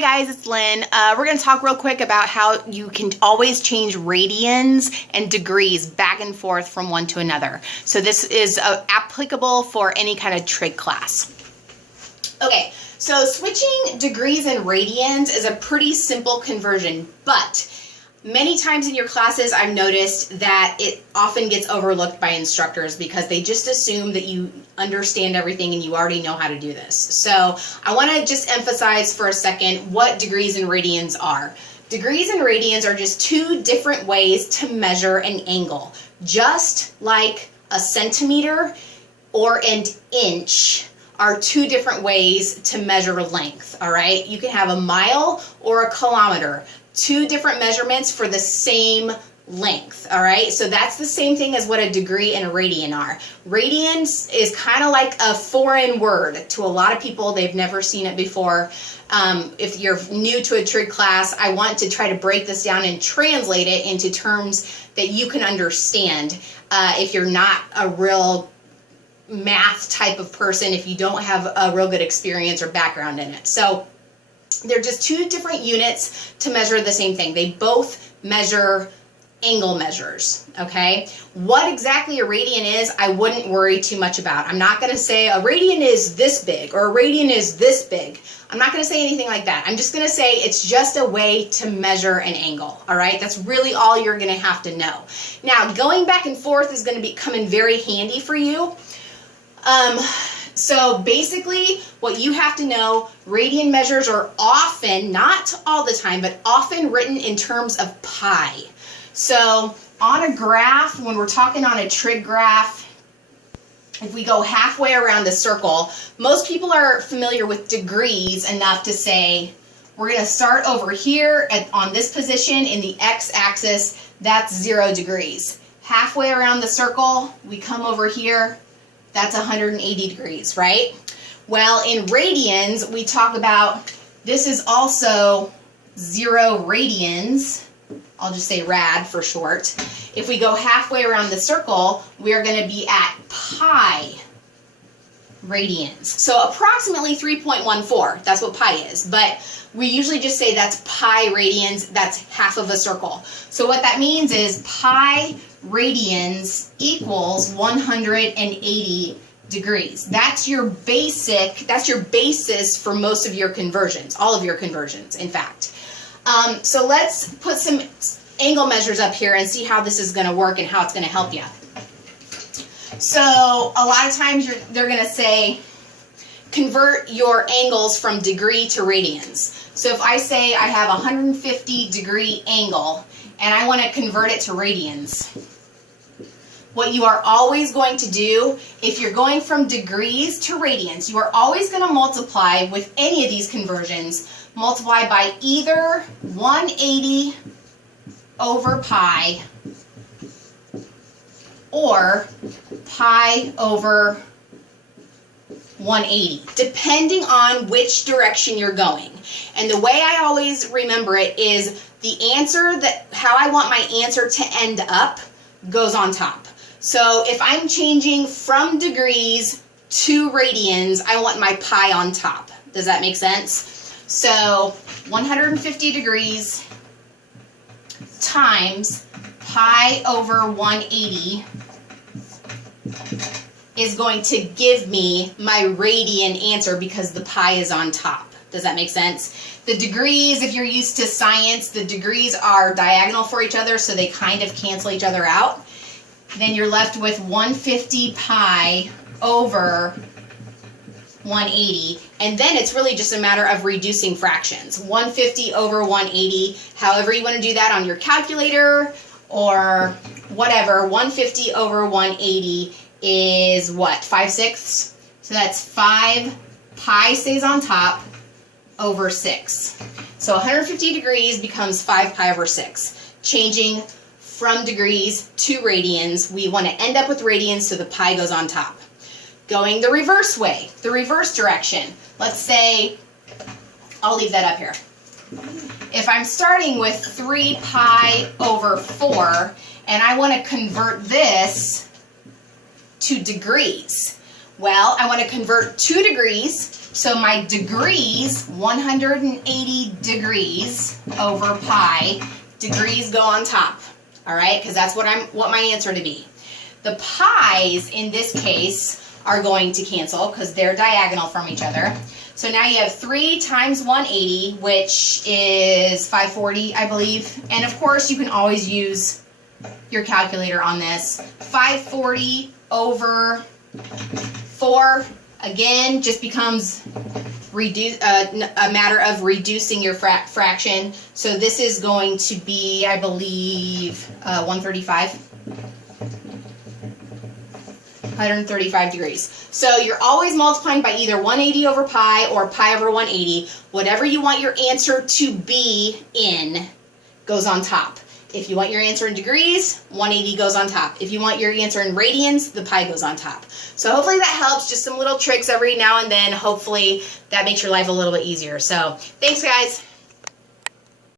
Hi guys, it's Lynn. We're going to talk real quick about how you can always change radians and degrees back and forth from one to another. So this is applicable for any kind of trig class. Okay, so switching degrees and radians is a pretty simple conversion, but many times in your classes I've noticed that it often gets overlooked by instructors because they just assume that you understand everything and you already know how to do this. So I want to just emphasize for a second what degrees and radians are. Degrees and radians are just two different ways to measure an angle, just like a centimeter or an inch are two different ways to measure length, all right? You can have a mile or a kilometer, two different measurements for the same length, all right? So that's the same thing as what a degree and a radian are. Radians is kind of like a foreign word to a lot of people. They've never seen it before. If you're new to a trig class, I want to try to break this down and translate it into terms that you can understand if you're not a real math type of person, if you don't have a real good experience or background in it. So they're just two different units to measure the same thing. They both measure angle measures, okay? What exactly a radian is, I wouldn't worry too much about. I'm not going to say a radian is this big or a radian is this big. I'm not going to say anything like that. I'm just going to say it's just a way to measure an angle, all right? That's really all you're going to have to know. Now, going back and forth is going to be coming very handy for you. So basically, what you have to know, radian measures are often, not all the time, but often written in terms of pi. So on a graph, when we're talking on a trig graph, if we go halfway around the circle, most people are familiar with degrees enough to say, we're going to start over here on this position in the x-axis, that's 0 degrees. Halfway around the circle, we come over here, that's 180 degrees, right? Well, in radians, we talk about, this is also 0 radians. I'll just say rad for short. If we go halfway around the circle, we are going to be at pi radians. So approximately 3.14, that's what pi is. But we usually just say that's pi radians, that's half of a circle. So what that means is pi radians equals 180 degrees. That's your basic, that's your basis for most of your conversions, all of your conversions, in fact. So let's put some angle measures up here and see how this is going to work and how it's going to help you. So a lot of times they're going to say, convert your angles from degree to radians. So if I say I have a 150 degree angle and I want to convert it to radians, what you are always going to do, if you're going from degrees to radians, you are always going to multiply with any of these conversions, multiply by either 180 over pi or pi over 180, depending on which direction you're going. And the way I always remember it is the answer, that how I want my answer to end up goes on top. So if I'm changing from degrees to radians, I want my pi on top. Does that make sense? So 150 degrees times pi over 180 is going to give me my radian answer because the pi is on top. Does that make sense? The degrees, if you're used to science, the degrees are diagonal for each other, so they kind of cancel each other out. Then you're left with 150 pi over 180, and then it's really just a matter of reducing fractions. 150 over 180, however you want to do that on your calculator or whatever. 150 over 180 is what, 5/6? So that's 5 pi stays on top over 6. So 150 degrees becomes 5 pi over 6. Changing from degrees to radians, we want to end up with radians so the pi goes on top. Going the reverse way, the reverse direction. Let's say, I'll leave that up here. If I'm starting with 3 pi over 4 and I want to convert this to degrees, well, I want to convert 2 degrees So my degrees, 180 degrees over pi, degrees go on top, all right? Because that's what my answer to be. The pi's in this case are going to cancel because they're diagonal from each other. So now you have 3 times 180, which is 540, I believe. And of course, you can always use your calculator on this. 540 over 4, again, just becomes a matter of reducing your fraction. So this is going to be, I believe, 135. 135 degrees. So you're always multiplying by either 180 over pi or pi over 180. Whatever you want your answer to be in goes on top. If you want your answer in degrees, 180 goes on top. If you want your answer in radians, the pi goes on top. So hopefully that helps. Just some little tricks every now and then. Hopefully that makes your life a little bit easier. So thanks, guys.